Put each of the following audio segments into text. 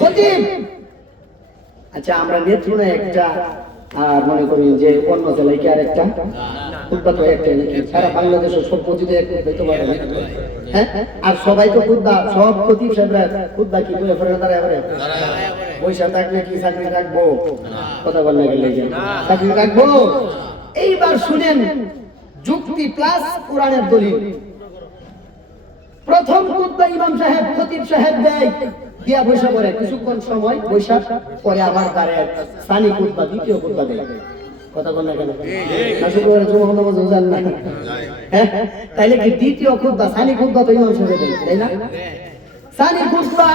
খতিব। আচ্ছা আমরা নেত্রকোনা একটা আর মনে করি যে অন্য জেলায় কি আর একটা খুতবা তো একটা নাকি সারা বাংলাদেশের সব মসজিদে এক হইতে পারে না। হ্যাঁ আর সবাই তো খুতবা সব খতিব সাহেবরা খুতবা কি করে ফেরে দাঁড়ায় করে পয়সা থাকলে কি চাকরি রাখবো কথা বললে গেলে চাকরি রাখবো। এইবার শুনেন যুক্তি প্লাস কোরআনের দলিল। প্রথম খুতবা ইমাম সাহেব খতিব সাহেব দেয় দিয়া বৈশা পড়ে কিছুক্ষণ সময় বৈশা পরে আবার দাঁড়ায় সানি খুতবা দ্বিতীয় খুতবা দেয় কথা বল না কেন নাসুক করে জুমা নামাজ বুঝান না তাইলে কি দ্বিতীয় খুতবা সানি খুতবা তো ইমাম সাহেব দেয় তাই না? সানি খুতবা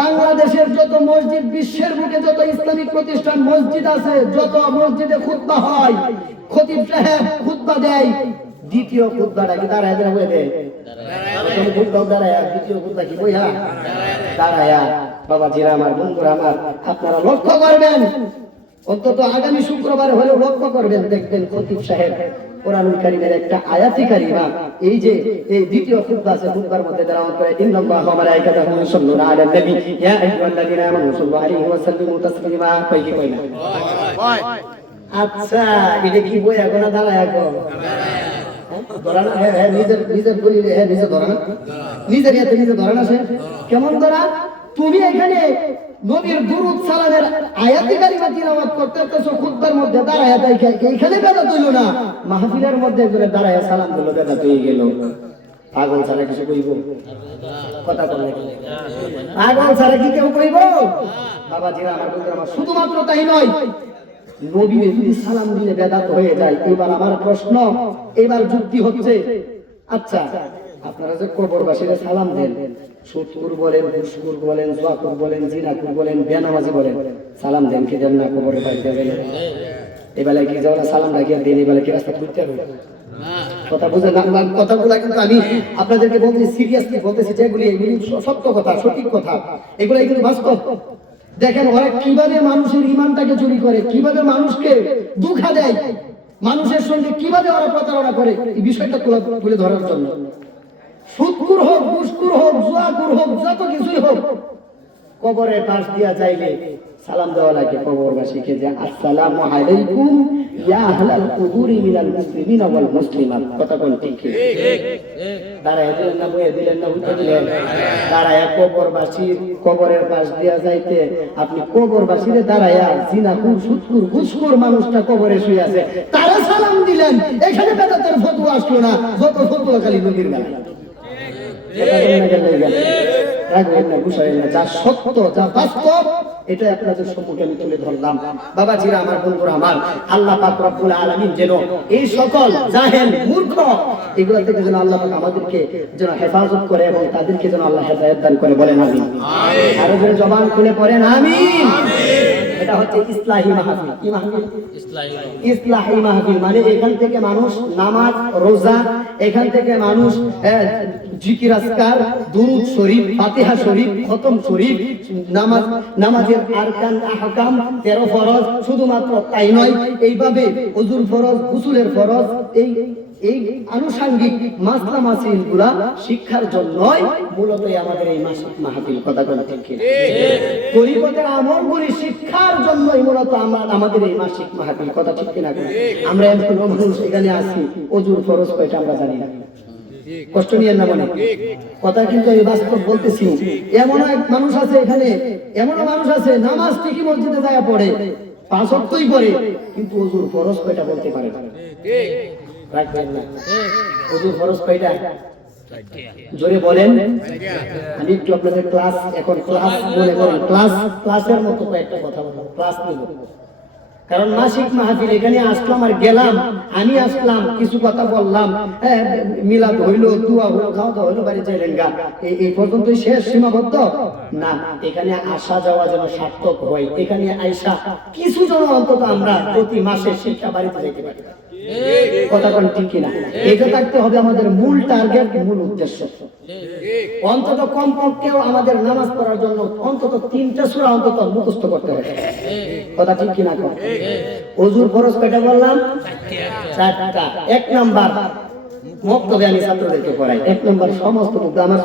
বাংলাদেশের যত মসজিদ বিশ্বের বুকে যত ইসলামিক প্রতিষ্ঠান মসজিদ আছে যত মসজিদে খুতবা হয় খতিব সাহেব খুতবা দেয় দ্বিতীয় খুতবাটা কি দাঁড়ায় দাঁড়ায় দেয় দ্বিতীয় খুতবা কি বইয়া দাঁড়ায়া বাবাজিরা আমার বন্ধুরা আমার আপনারা লক্ষ্য করবেন অন্তত আগামী শুক্রবারে হলেও লক্ষ্য করবেন দেখবেন খতিব সাহেব কোরআনুল কারীমের একটা আয়াতি কারিমা এই যে এই দ্বিতীয় খুতবা আছে খুতবার মধ্যে তেলাওয়াত করে ইন্নাল্লাহা ওয়া মালাইকাতাহু ইউসাল্লুনা আলান নবী ইয়া আইয়ুহাল্লাযীনা আমানু সাল্লু আলাইহি ওয়া সাল্লিমু তাসলিমা কই কি কই না আচ্ছা এটা কি বই এখন দাঁড়ায় এখন ধরা না হ্যাঁ নিজের নিজের বলি হ্যাঁ নিজে ধরা না নিজের ইয়াতে নিজে ধরা না সে কেমন ধরা তুমি এখানে নবীর দুরূদ সালামের আয়াতে কারিমা তিলাওয়াত করতেছো খুতবার মধ্যে দাঁড়ায়া তাই এখানে বেদা হইল না মাহফিলের মধ্যে করে দাঁড়ায়া সালাম দিল বেদা হয়ে গেল। পাগল ছাড়া কিছু কইব কথা বলে পাগল ছাড়া কি কেউ কইব বাবাজিরা আমার বন্ধুরা আমার শুধুমাত্র তাই নয় নবী যদি সালাম দিলে বেদাত হয়ে যায়। এবার আমার প্রশ্ন এবার যুক্তি হচ্ছে আচ্ছা আপনারা যে কবরবাসীরা সালাম দেন সুদখোর বলেন ঘুষখোর বলেন জুয়াখোর বলেন জিনাখোর বলেন বেনামাজি বলেন সালাম দেন কি দেন না কবরের বাড়িতে যাবেন এবেলায় কি যাওয়া সালাম লাগিয়ে দেন এবেলায় কি রাস্তা ঘুরতে হবে কথা বুঝে না কথাগুলো কিন্তু আমি আপনাদেরকে বলতে সিরিয়াসলি বলতেছি যেগুলি এগুলি সত্য কথা সঠিক কথা এগুলো কিন্তু বাস্তব। দেখেন ওরা কিভাবে মানুষের ঈমানটাকে চুরি করে কিভাবে মানুষকে ধোঁকা দেয় মানুষের সঙ্গে কিভাবে ওরা প্রতারণা করে এই বিষয়টা তুলে ধরার জন্য সুদখোর হোক ঘুষখোর হোক জুয়াখোর হোক যত কিছুই হোক কবরের পাশ দিয়া যাইলে সালাম দেওয়া লাগে কবরবাসীকে যে আসসালামু আলাইকুম ইয়া আহলাল কুবুরি মিনাল মুসলিমিনা ওয়াল মুসলিমাত কথা কোন ঠিক দাঁড়ায় দিলেন না বইয়ে দিলেন না উঠে দিলেন দাঁড়ায় কবরবাসীর কবরের পাশ দিয়া যাইতে আপনি কবরবাসীরে দাঁড়ায়া জিনাখোর সুদখোর ঘুষখোর মানুষটা কবরে শুয়ে আছে তারা সালাম দিলেন এখানে বেদাতের ফতোয়া আসলো না যত ফতোয়া খালি নবীর গায়ে যা সত্য যা বাস্তব এটা আপনাদের সম্মুখে আমি তুলে ধরলাম। বাবাজিরা আমার বন্ধুরা আমার আল্লাহ পাক রব্বুল আলামিন যেন এই সকল জাহেল মূর্খ এগুলো থেকে যেন আল্লাহ পাক আমাদেরকে যেন হেফাজত করে এবং তাদেরকে যেন আল্লাহ হেদায়েত দান করে বলেন আমিন। আরো জোরে জবান খুলে পড়েন আমিন। এটা হচ্ছে ইসলাহি মাহফিল। কি মাহফিল? ইসলাহি মাহফিল মানে এখান থেকে মানুষ নামাজ রোজা এখান থেকে মানুষ জিকির আজকার দুরূদ শরীফ ফাতিহা শরীফ খতম শরীফ নামাজের আরকান আহকাম 13 ফরজ শুধুমাত্র তাই নয় এইভাবে ওযুর ফরজ গোসলের ফরজ এই আনুষঙ্গিক মাসলা মাসিলগুলা শিক্ষার জন্যই মূলত আমাদের এই মাসিক মাহফিল কথা বলা ঠিক ঠিক তরিকতের আমলগুলি শিক্ষার জন্যই মূলত আমাদের এই মাসিক মাহফিল কথা ঠিক কিনা আমরা এখন মানুষ এখানে আছি ওযুর ফরজ কয়টা আমরা জানি না কষ্ট নিয়ে না মনে কথা কিন্তু আমি বাস্তব বলতেছি এমন এক মানুষ আছে এখানে এমন মানুষ আছে নামাজ ঠিকই মসজিদে যায় পড়ে 5 ওয়াক্তই পড়ে কিন্তু ওযুর ফরজ কয়টা বলতে পারে না ঠিক রাখবেন না ওযুর ফরজ কয়টা জোরে বলেন আমি একটু আপনাদের ক্লাস এখন ক্লাস মনে করেন ক্লাসের মতো কয়েকটা কথা বলবো ক্লাস নিব কারণ মাসিক মাহফিল এখানে আসলাম আর গেলাম আমি আসলাম কিছু কথা বললাম মিলাদ হইলো দোয়া হইলো খাওয়া দাওয়া হইলো বাড়ি চাইলেন গা এই পর্যন্তই শেষ সীমাবদ্ধ না এখানে আসা যাওয়া যেন সার্থক হয় এখানে আইসা কিছু জন অন্তত আমরা প্রতি মাসে শিক্ষা বাড়িতে যেতে পারি কথা কোন ঠিক কিনা এটা থাকতে হবে আমাদের মূল টার্গেট মূল উদ্দেশ্য অন্তত কমপক্ষেও আমাদের নামাজ পড়ার জন্য অন্তত 3টা সূরা অন্তত মুখস্থ করতে হবে কথা ঠিক কিনা ওযুর ফরজ কয়টা বললাম 4টা 1 নাম্বার মক্তবে আমি ছাত্রদেরকে পড়াই। 1 নম্বর সমস্ত মুদ্দা আমার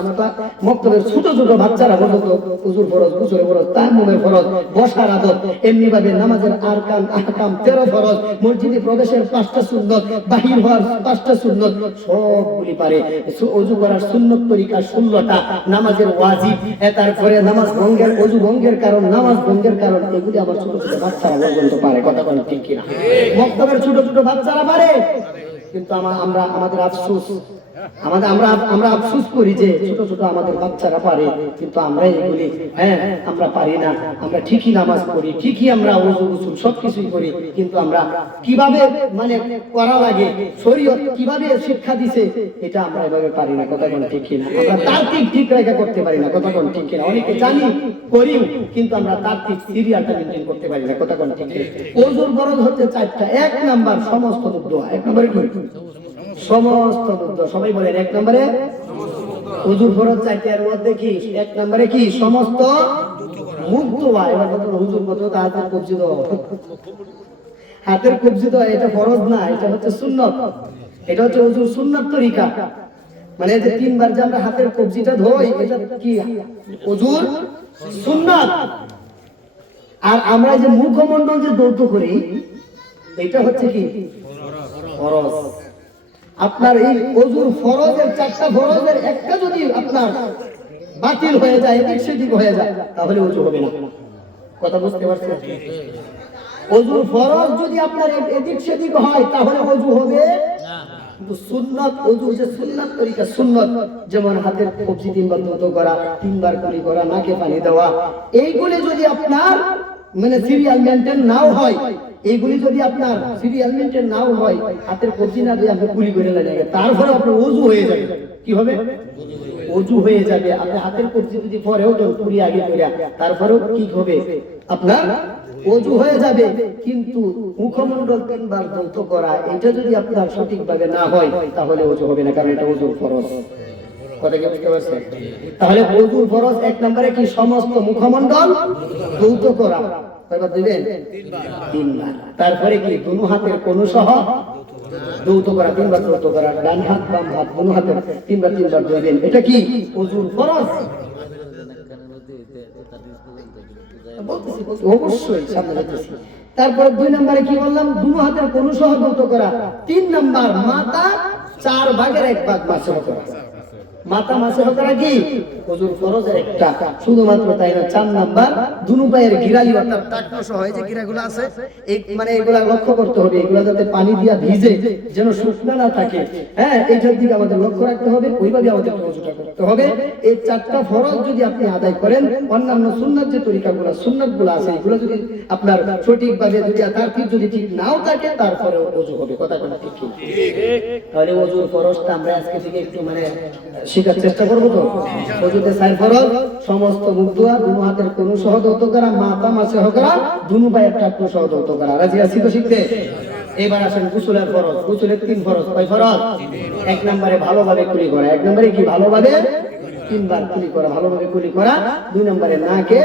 মক্তবের ছোট ছোট বাচ্চারা পর্যন্ত হুজুর ফরজ, গোসল ফরজ, তায়াম্মুমের ফরজ, বসার আদব, এমনি ভাবে নামাজের আরকান আহকাম 13 ফরজ, মসজিদে প্রবেশের 5টা সুন্নত, বাহির হওয়ার 5টা সুন্নত সবগুলি পারে। ওযু করার সুন্নত তরিকা 16টা, নামাজের ওয়াজিব, তারপরে নামাজ ভঙ্গের, ওযু ভঙ্গের কারণ, নামাজ ভঙ্গের কারণ, এগুলি আমার ছোট ছোট বাচ্চারা পর্যন্ত পারে। কথা বলেন ঠিক কিনা? মক্তবের ছোট ছোট বাচ্চারা পারে, কিন্তু আমরা আমাদের আফসোস, আমরা আফসোস করি যে ছোট ছোট আমাদের বাচ্চারা পারে, কিন্তু আমরা এগুলি আমরা পারি না। আমরা ঠিকই নামাজ পড়ি, ঠিকই আমরা ওযু গোসল সবকিছুই করি, কিন্তু আমরা কিভাবে মানে করা লাগে, শরীয়ত কিভাবে শিক্ষা দিছে, এটা আমরা এভাবে পারি না। কথা কোন ঠিক কিনা? আমরা তার্কিক ঠিক রেখা করতে পারি না। কথা কোন ঠিক কিনা? অনেকে জানি করি, কিন্তু আমরা তার্কিক সিরিয়ালটা মেইনটেইন করতে পারি না। কথা কোন ঠিক কিনা? ওযুর ফরজ হচ্ছে 4টা। 1 নাম্বার সমস্ত দোয়া। 1 নম্বরে কি? সমস্ত মুদ্রা। সবাই বলেন 1 নম্বরে ওযুর ফরজ 4টা, এর মধ্যে কি 1 নম্বরে কি? সমস্ত মুখ ধোয়া। এবার কত হুজুর কত হাতের কবজি ধোয়া, হাতের কবজি ধোয়া এটা ফরজ না, এটা হচ্ছে সুন্নাত। এটা হচ্ছে ওযুর সুন্নাত তরিকা। মানে যে 3 বার যে আমরা হাতের কবজিটা ধোই, এটা কি ওযুর সুন্নাত। আর আমরা যে মুখমণ্ডল যে ধৌত করি, এটা হচ্ছে কি ফরজ। আপনার এই ওযুর ফরজের 4টা ফরজের একটা যদি আপনার বাতিল হয়ে যায়, এদিক সেদিক হয়ে যায়, তাহলে ওযু হবে না। কথা বুঝতে পারছেন? ওযুর ফরজ যদি আপনার এদিক সেদিক হয়, তাহলে ওযু হবে না। কিন্তু সুন্নাত, ওযুর যে সুন্নাত তরিকা, সুন্নাত যেমন হাতের কবজি 3 বার ধৌত করা, 3 বার কুলি করা, নাকে পানি দেওয়া, এইগুলি যদি আপনার মানে সিরিয়াল মেইনটেইন নাও হয়, এইগুলি যদি আপনার সিরিয়াল মেইনটেইন নাও হয়, হাতের কবজি না দিয়ে আপনি কুলি করে লাগে, তারপরে আপনার ওযু হয়ে যাবে। কি হবে? ওযু হয়ে যাবে। আপনি হাতের কবজি যদি পরেও তো কুলি আগে করে, তারপরেও কি হবে? আপনার ওযু হয়ে যাবে। কিন্তু মুখমণ্ডল 3 বার ধৌত করা, এটা যদি আপনার সঠিকভাবে না হয়, তাহলে ওযু হবে না, কারণ এটা ওযুর ফরজ। কথা কি বুঝতে পারছেন? তাহলে ওযুর ফরজ 1 নম্বরে কি? সমস্ত মুখমণ্ডল ধৌত করা। কয়বার দিবেন? 3 বার। তারপরে কি? দুনো হাতের কোণ সহ ধৌত করা, 3 বার ধৌত করা, ডান হাত বাম হাত দুনো হাতে 3 বার ধুইবেন। এটা কি ওযুর ফরজ? অবশ্যই সামনে যাচ্ছি। তারপরে 2 নম্বরে কি বললাম? দুনো হাতের কোণ সহ ধৌত করা। 3 নাম্বার মাথা 4 ভাগের 1 ভাগ মাসহ করা। মাথা মাসহ করা কি ওযুর ফরজের একটা। শুধুমাত্র তাই না, 4 নাম্বার দুনো পায়ের গিরালি অর্থাৎ টাকনো সহ যে গিরাগুলো আছে, এই মানে এগুলা লক্ষ্য করতে হবে, এগুলা যাতে পানি দিয়া ভিজে, যেন শুকনো না থাকে। এইটার দিকে আমাদের লক্ষ্য রাখতে হবে, ওইভাবে আমাদের ওযুটা করতে হবে। এই 4টা ফরজ যদি আপনি আদায় করেন, অন্যান্য সুন্নাত যে তরিকাগুলো, সুন্নাতগুলো আছে, এগুলো যদি আপনার সঠিকভাবে যদি তারপর যদি ঠিক নাও থাকে, তারপরে ওযু হবে। কথা কথা ঠিক ঠিক। তাহলে ওযুর ফরজটা আমরা আজকে থেকে একটু মানে শেখার চেষ্টা করবো। তো ওযুতে 4 ফরজ: সমস্ত মুখ ধোয়া, দুনো হাতের কোণ সহ ধৌত করা, মাথা মাসহ করা, দুনো পায়ের টাকনো সহ ধৌত করা। রাজি আছি তো শিখতে? এবার আসেন গোসলের ফরজ। গোসলের 3 ফরজ। কয় ফরজ? 1 নম্বরে ভালোভাবে কুলি করা। 1 নম্বরে কি? ভালোভাবে 3 বার কুলি করা, ভালোভাবে কুলি করা। 2 নম্বরে নাকে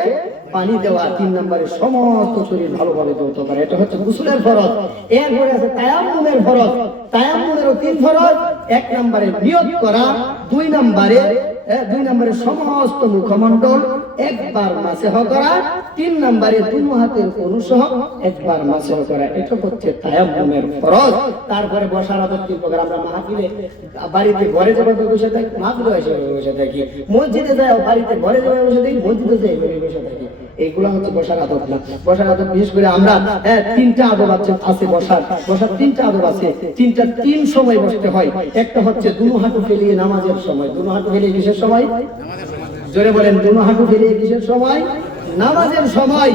পানি দেওয়া। 3 নম্বরে সমস্ত শরীর ভালোভাবে ধৌত করা। এটা হচ্ছে গোসলের ফরজ। এরপরে আছে তায়াম্মুমের ফরজ। তায়াম্মুমেরও 3 ফরজ। 1 নম্বরে নিয়ত করা, 2 নম্বরে সমস্ত মুখমণ্ডল 1 বার মাসহ করা, 3 নম্বরে দুনো হাতের কোণ সহ 1 বার মাসহ করা। এটা হচ্ছে তায়াম্মুমের ফরজ। তারপরে বসার আদব 3 প্রকার। আমরা মাহফিলে বাড়িতে ঘরে যেভাবে বসে থাকি, মাহফিলে বসে থাকি, মসজিদে যাই বাড়িতে ঘরে যেভাবে বসে থাকি, মসজিদে যাই বসে থাকি। এইগুলা হচ্ছে বসার আদব না। বসার আদব বিশেষ করে আমরা 3টা আদব আছে বসার 3টা আদব আছে। 3 সময় বসতে হয়। একটা হচ্ছে দুনো হাঁটু ফেলিয়ে নামাজের সময়। দুনো হাঁটু ফেলিয়ে কিসের সময়? জোরে বলেন। দুনো হাঁটু ফেলিয়ে কিসের সময়? নামাজের সময়।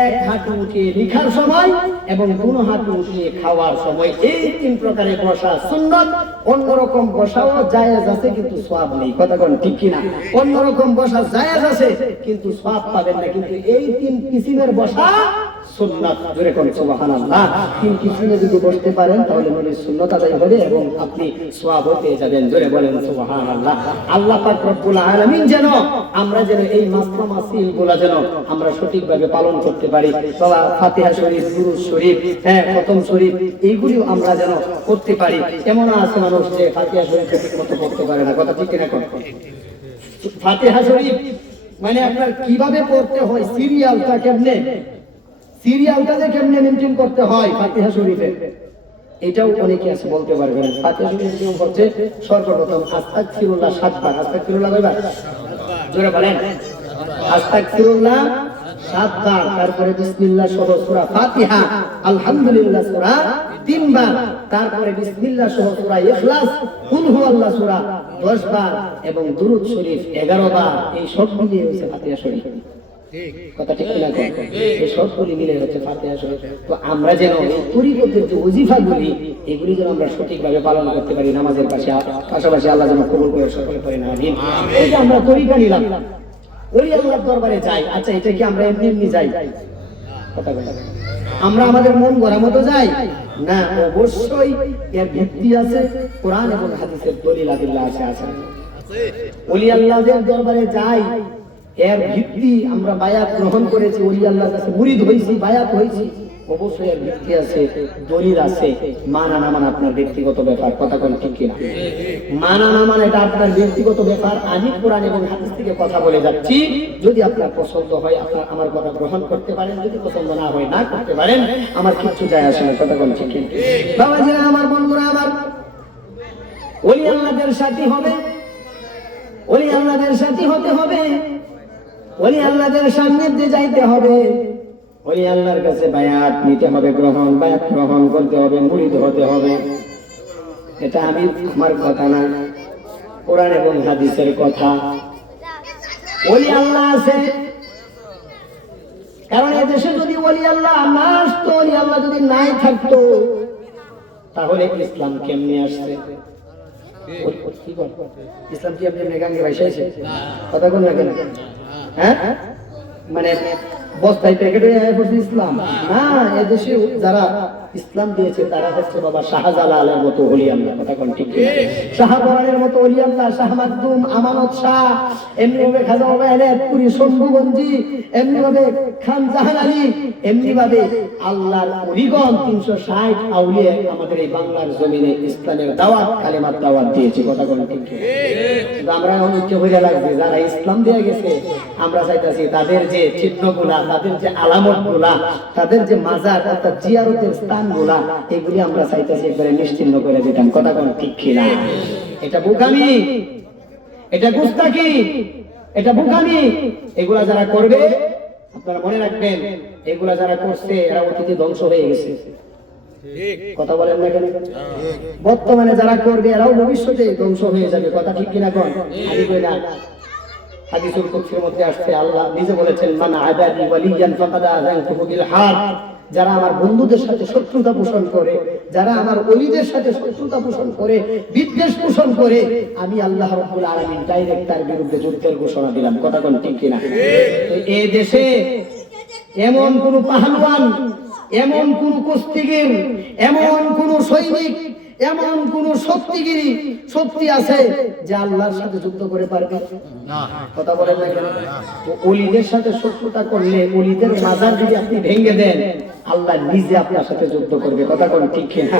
1 হাঁটু উঠিয়ে লিখার সময় এবং দুনো হাঁটু উঠিয়ে খাওয়ার সময়। এই 3 প্রকারের বসা সুন্নাত। অন্যরকম বসাও জায়েজ আছে, কিন্তু সওয়াব নেই। কথা কোন ঠিক কিনা? অন্যরকম বসা জায়েজ আছে, কিন্তু সওয়াব পাবেন না। কিন্তু এই 3 কিসিমের বসা সুন্নাত। জোরে কোন সুবহানাল্লাহ। 3 কিসিমে যদি বসতে পারেন, তাহলে নবীর সুন্নাত আদায় হবে এবং আপনি সওয়াবও পেয়ে যাবেন। জোরে বলেন সুবহানাল্লাহ। আল্লাহ পাক রব্বুল আলামিন যেন আমরা যেন এই মাসলা মাসিলগুলো যেন আমরা সঠিকভাবে পালন করতে পারি। বাবা ফাতিহা শরীফ, দুরূদ শরীফ, খতম শরীফ, এইগুলিও আমরা যেন করতে পারি। এমন আছে মানুষ যে ফাতিহা শরীফ ঠিক মতো পড়তে পারে না, কথা ঠিক কিনা? ফাতিহা শরীফ মানে আপনার কিভাবে পড়তে হয়, সিরিয়ালটা কেমনে, সিরিয়ালটা যে কেমনে মেনটেন করতে হয় ফাতিহা শরীফে, এটাও অনেকে আছে বলতে পারবেন। ফাতিহা শরীফের নিয়ম হচ্ছে সর্বপ্রথম আস্তাগফিরুল্লাহ 7 বার। আস্তাগফিরুল্লাহ কয়বার? জোরে বলেন। আস্তাগফিরুল্লাহ 7 বার, তারপরে বিসমিল্লাহ সহ সূরা ফাতিহা, আলহামদুলিল্লাহ সূরা 3 বার, তারপরে বিসমিল্লাহ সহ সূরা ইখলাস, কুল হুয়াল্লাহ সূরা 10 বার এবং দুরূদ শরীফ 11 বার। এই সব মিলিয়ে হচ্ছে ফাতিহা শরীফ। কথা ঠিক কিনা? এই সবগুলি মিলে হচ্ছে ফাতিহা শরীফ। তো আমরা যেন এই তরিকতের যে ওজিফাগুলি, এগুলি যেন আমরা সঠিকভাবে পালন করতে পারি নামাজের পাশাপাশি, আল্লাহ যেন কবুল করে সকলে পড়ে না। আমিন। এই যে আমরা তরিকা নিলাম, ওলি আল্লাহর দরবারে যাই, আচ্ছা এটা কি আমরা এমনি এমনি যাই? কথা বলেন, আমরা আমাদের মন গড়া মতো যাই না, অবশ্যই এর ভিত্তি আছে কোরআন এবং হাদিসের দলিল আদিল্লাহ আছে। ওলি আল্লাহদের দরবারে যাই, এর ভিত্তি আমরা বায়াত গ্রহণ করেছি, ওলি আল্লাহর কাছে মুরিদ হইছি, বায়াত হইছি, অবশ্যই এর ভিত্তি আছে, দলিল আছে। মানা না মানা আপনার ব্যক্তিগত ব্যাপার, কথা কোন ঠিক কিনা? মানা না মানা এটা আপনার ব্যক্তিগত ব্যাপার। আমি কোরআন এবং হাদিস থেকে কথা বলে যাচ্ছি, যদি আপনার পছন্দ হয় আপনার আমার কথা গ্রহণ করতে পারেন, যদি পছন্দ না হয় না করতে পারেন, আমার কিচ্ছু যায় আসে না, কথা কোন ঠিক কিনা? বাবাজিরা আমার, বন্ধুরা আমার, ওলি আল্লাহদের সাথী হবে, ওলি আল্লাহদের সাথী হতে হবে, ওলি আল্লাহদের সান্নিধ্যে যাইতে হবে, ওলি আল্লাহর কাছে বায়াত নিতে হবে, বায়াত গ্রহণ করতে হবে, মুরিদ হতে হবে। এটা আমি আমার কথা না, কোরআন এবং হাদিসের কথা। ওলি আল্লাহ আছে, কারণ এদেশে যদি ওলি আল্লাহ না আসতো, ওলি আল্লাহ যদি নাই থাকতো, তাহলে ইসলাম কেমনে আসছে? ইসলাম কি আপনি গাঙ্গে ভাইসাইছে? কথা কোন না কেন? মানে বস্তায় প্যাকেট হয়ে পড়ছে ইসলাম না। এদেশে যারা ইসলাম দিয়েছে তারা হচ্ছে বাবা শাহজালালের মতো ওলি আল্লাহ, কথা কোন ঠিক? শাহপরানের মতো ওলি আল্লাহ, শাহ মাকদুম, আমানত শাহ, এমনি ভাবে খাজা বাবা পুরি শম্ভুগঞ্জি, এমনি ভাবে খান জাহান আলী, এমনি ভাবে আল্লাহর ওলিগণ 360 আউলিয়া আমাদের এই বাংলার জমিনে ইসলামের দাওয়াত, কালেমার দাওয়াত দিয়েছে, কথা কোন ঠিক? আমরা অনেকে হয়ে লাগছে যারা ইসলাম দিয়ে গেছে, আমরা চাইতেছি তাদের যে চিহ্নগুলা, তাদের যে আলামতগুলা, তাদের যে মাজার অর্থাৎ জিয়ারতের স্থানগুলা, এগুলি আমরা চাইতেছি একবারে নিশ্চিহ্ন করে দিতাম, কথা কোন ঠিক কিনা? এটা বোকামি, এটা গুস্তাখি, এটা বোকামি। এগুলা যারা করবে আপনারা মনে রাখবেন, এগুলা যারা করছে এরা অতীতে ধ্বংস হয়ে গেছে, কথা বলেন না কেন? বর্তমানে যারা করবে এরাও ভবিষ্যতে ধ্বংস হয়ে যাবে, কথা ঠিক কিনা? কোন হাদিসুল কুদসির মধ্যে আসছে, আল্লাহ নিজে বলেছেন, মান আদাদি ওয়ালিয়ান ফাকাদ আযানতুহু বিল হার। যারা আমার বন্ধুদের সাথে শত্রুতা পোষণ করে, যারা আমার ওলিদের সাথে শত্রুতা পোষণ করে, বিদ্বেষ পোষণ করে, আমি আল্লাহ রাব্বুল আলামিন ডাইরেক্ট তার বিরুদ্ধে যুদ্ধের ঘোষণা দিলাম, কথা কোন ঠিক কিনা? এই দেশে এমন কোন পাহলওয়ান, এমন কোন কুস্তিগির, এমন কোন সৈনিক, এমন কোন শক্তি আছে যে আল্লাহর সাথে যুদ্ধ করে পারবে না, কথা বলেন না কেন? ওলিদের সাথে শত্রুতা করলে, ওলিদের মাজার যদি আপনি ভেঙে দেন, আল্লাহ নিজে আপনার সাথে যুদ্ধ করবে, কথা কোন ঠিক কিনা?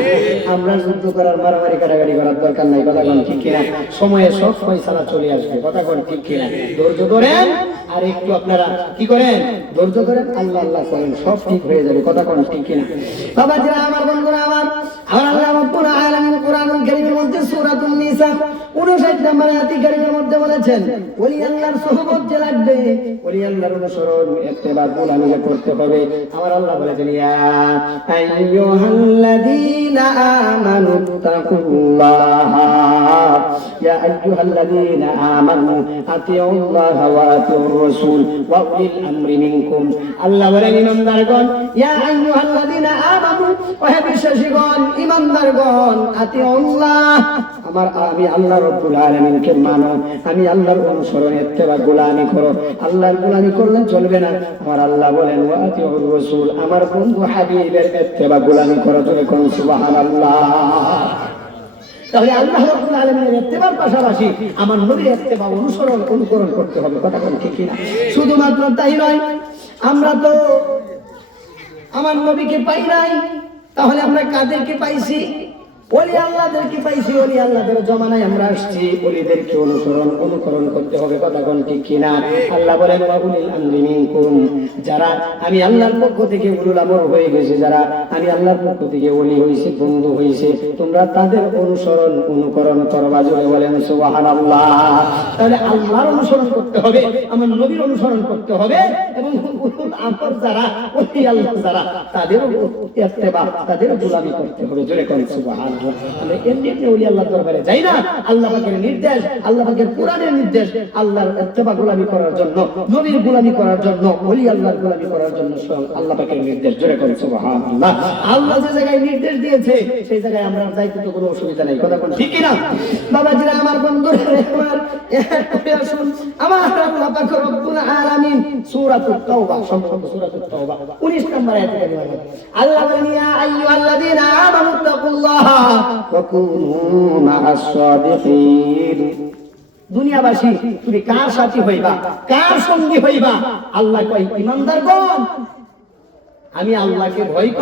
আমরা যুদ্ধ করার, মারামারি কাটাকাটি করার দরকার নাই, কথা কোন ঠিক কিনা? সময়ে সব ফয়সালা চলে আসবে, কথা কোন ঠিক কিনা? ধৈর্য ধরেন, আর একটু আপনারা কি করেন, ধৈর্য ধরেন, আল্লাহ আল্লাহ করেন, সব ঠিক হয়ে যাবে, কথা কোন ঠিক কিনা? বাবাজিরা আমার, বন্ধুরা আমার, আল্লাহ রাব্বুল আলামিন কোরআনুল কারীমের মধ্যে সূরাতুন নিসা 59 নম্বর আয়াতে কারীমের মধ্যে বলেছেন, ওলি আল্লাহর সুহবত যে লাগবে, ওলি আল্লাহর অনুসরণ ইত্তেবা গোলামি করতে হবে। আমার আল্লাহ বলেছেন, ইয়া আইয়ুহাল্লাযীনা আমানু তাকুল্লাহা, ইয়া আইয়ুহাল্লাযীনা আমানু আতিউল্লাহা ওয়া আতিউর রাসূল ওয়া উলিল আমরি মিনকুম। আল্লাহ বলেন, ইমানদারগণ, ইয়া আইয়ুহাল্লাযীনা আমানু, ওহে বিশ্বাসীগণ, ইমানদারগণ, আতিউল্লাহ, আমি আল্লাহ রাব্বুল আলামিনকে মানো, আমি আল্লাহর অনুসরণ ইত্তেবা গোলামি করো। আল্লাহর গোলামি করলে চলবে না। আমার আল্লাহ বলেন, ওয়া আতিউর রাসূল, আমার বন্ধু হাবিবের ইত্তেবা গোলামি করো। তুমি কোন সুবহানাল্লাহ। তাহলে আল্লাহ রাব্বুল আলামিনের ইত্তেবার পাশাপাশি আমার নবীর ইত্তেবা অনুকরণ করতে হবে। কথা কোন ঠিক কিনা? শুধুমাত্র তাই নয়, আমরা তো আমার নবীকে পাই নাই, তাহলে আমরা কাদেরকে পাইছি? ওলি আল্লাহদেরকে পাইছি। ওলি আল্লাহদের জমানায় আমরা আসছি, ওলিদেরকে অনুকরণ করতে হবে। কথা কোন ঠিক কিনা? আল্লাহ বলেন ওয়াউলিল আমরি মিনকুম, যারা আমি আল্লাহর পক্ষ থেকে উলুল আমর হয়ে গেছে, যারা আমি আল্লাহর পক্ষ থেকে ওলি হইছে, বন্ধু হইছে, তোমরা তাদের অনুকরণ করবা। জোরে বলেন সুবহানাল্লাহ। তাহলে আল্লাহর অনুসরণ করতে হবে, আমার নবীর অনুসরণ করতে হবে, এবং উলুল আমর যারা, ওলি আল্লাহ যারা, তাদেরও ইত্তেবা, তাদেরও গোলামি করতে হবে। জোরে বলেন সুবহানাল্লাহ। আমরা এমনি ওলি আল্লাহর দরবারে যাই না, আল্লাহ পাকের নির্দেশ, আল্লাহ পাকের কোরআনের নির্দেশ, আল্লাহর ইত্তেবা গোলামি করার জন্য, নবীর গোলামি করার জন্য, ওলি আল্লাহর গোলামি করার জন্য স্বয়ং আল্লাহ পাকের নির্দেশ। জোরে বলেন সুবহানাল্লাহ। আল্লাহ যে জায়গায় নির্দেশ দিয়েছে সেই জায়গায় আমরা যাইতে তো কোনো অসুবিধা নাই। কথা কোন ঠিক কি না? বাবাজিরা, আমার বন্ধুরা, আমার আল্লাহ পাক রব্বুল আলামিন সূরাতুত তাওবা, সম্পূর্ণ সূরাতুত তাওবা 19 নম্বর আয়াতে কারিমা, আল্লাহ বলেন ইয়া আইয়ুহাল্লাযীনা আমানু তাকুল্লাহা ওয়া কুনু মা'আস সাদিকিন। দুনিয়াবাসী, তুমি কার সাথী হইবা, কার সঙ্গী হইবা? আল্লাহ কয়, ঈমানদারগণ, আমি আল্লাহকে ভয়